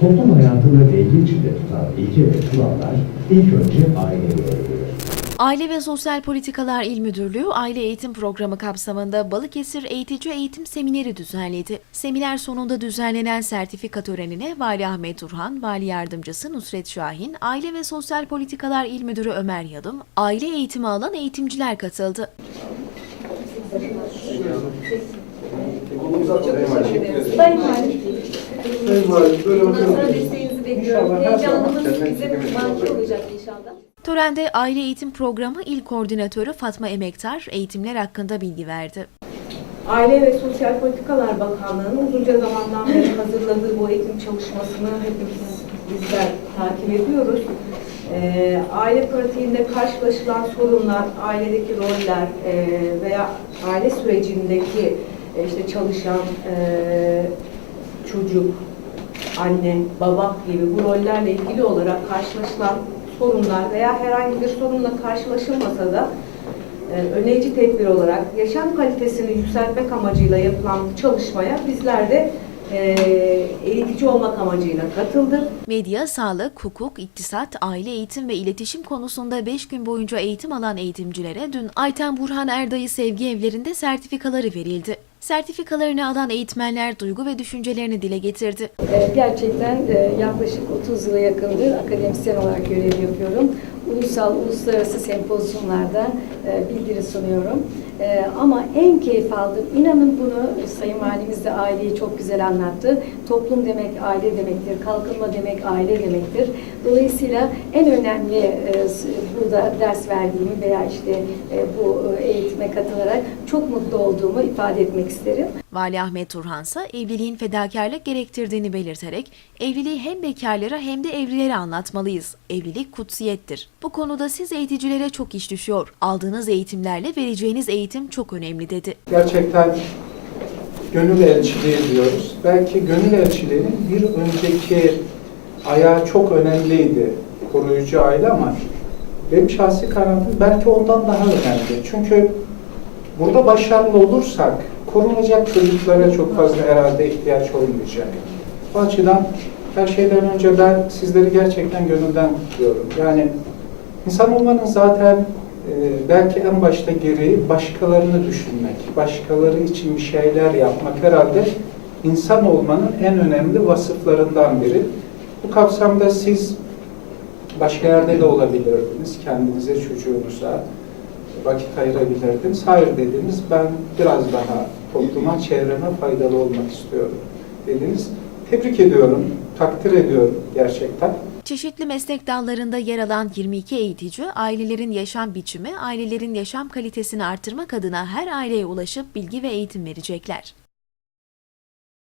Toplum hayatını belli içinde tutan ilke ve kurallar ilk önce aileye öğretilir. Aile ve Sosyal Politikalar İl Müdürlüğü Aile Eğitim Programı kapsamında Balıkesir Eğitici Eğitim Semineri düzenledi. Seminer sonunda düzenlenen sertifika törenine Vali Ahmet Turhan, Vali Yardımcısı Nusret Şahin, Aile ve Sosyal Politikalar İl Müdürü Ömer Yadım, aile eğitimi alan eğitimciler katıldı. Sayın Valim. Bundan sonra desteğinizi bekliyorum. Olacak inşallah. Törende Aile Eğitim Programı İl Koordinatörü Fatma Emektar eğitimler hakkında bilgi verdi. Aile ve Sosyal Politikalar Bakanlığı'nın uzunca zamandan beri hazırladığı bu eğitim çalışmasını hepimiz bizler takip ediyoruz. Ee, aile pratiğinde karşılaşılan sorunlar, ailedeki roller e, veya aile sürecindeki e, işte çalışan e, çocuk, anne, baba gibi bu rollerle ilgili olarak karşılaşılan sorunlar veya herhangi bir sorunla karşılaşılmasa da e, önleyici tedbir olarak yaşam kalitesini yükseltmek amacıyla yapılan çalışmaya bizler de e, eğitici olmak amacıyla katıldık. Medya, sağlık, hukuk, iktisat, aile eğitim ve iletişim konusunda 5 gün boyunca eğitim alan eğitimcilere dün Ayten Burhan Erdayı Sevgi Evlerinde sertifikaları verildi. Sertifikalarını alan eğitmenler duygu ve düşüncelerini dile getirdi. Gerçekten e, yaklaşık 30 yıla yakındır akademisyen olarak görev yapıyorum. Ulusal, uluslararası sempozyumlarda e, bildiri sunuyorum. E, Ama en keyif aldığım, inanın bunu Sayın Valimiz de aileyi çok güzel anlattı. Toplum demek aile demektir, kalkınma demek aile demektir. Dolayısıyla en önemli e, burada ders verdiğimi veya işte e, bu e, eğitime katılarak çok mutlu olduğumu ifade etmek isterim. Vali Ahmet Turhan ise evliliğin fedakarlık gerektirdiğini belirterek evliliği hem bekarlara hem de evlilere anlatmalıyız. Evlilik kutsiyettir. Bu konuda siz eğiticilere çok iş düşüyor. Aldığınız eğitimlerle vereceğiniz eğitim çok önemli dedi. Gerçekten gönül elçiliği diyoruz. Belki gönül elçiliğinin bir önceki ayağı çok önemliydi. Koruyucu aile ama benim şahsi kanaatim belki ondan daha önemli. Çünkü burada başarılı olursak korunacak çocuklara çok fazla herhalde ihtiyaç olmayacak. Bu açıdan her şeyden önce ben sizleri gerçekten gönülden kutluyorum. Yani insan olmanın zaten e, belki en başta gereği başkalarını düşünmek, başkaları için bir şeyler yapmak herhalde insan olmanın en önemli vasıflarından biri. Bu kapsamda siz başka yerde de olabilirdiniz, kendinize, çocuğunuza vakit ayırabilirdiniz. Hayır dediniz, ben biraz daha topluma, çevreme faydalı olmak istiyorum dediniz. Tebrik ediyorum, takdir ediyorum gerçekten. Çeşitli meslek dallarında yer alan 22 eğitici, ailelerin yaşam biçimi, ailelerin yaşam kalitesini artırmak adına her aileye ulaşıp bilgi ve eğitim verecekler.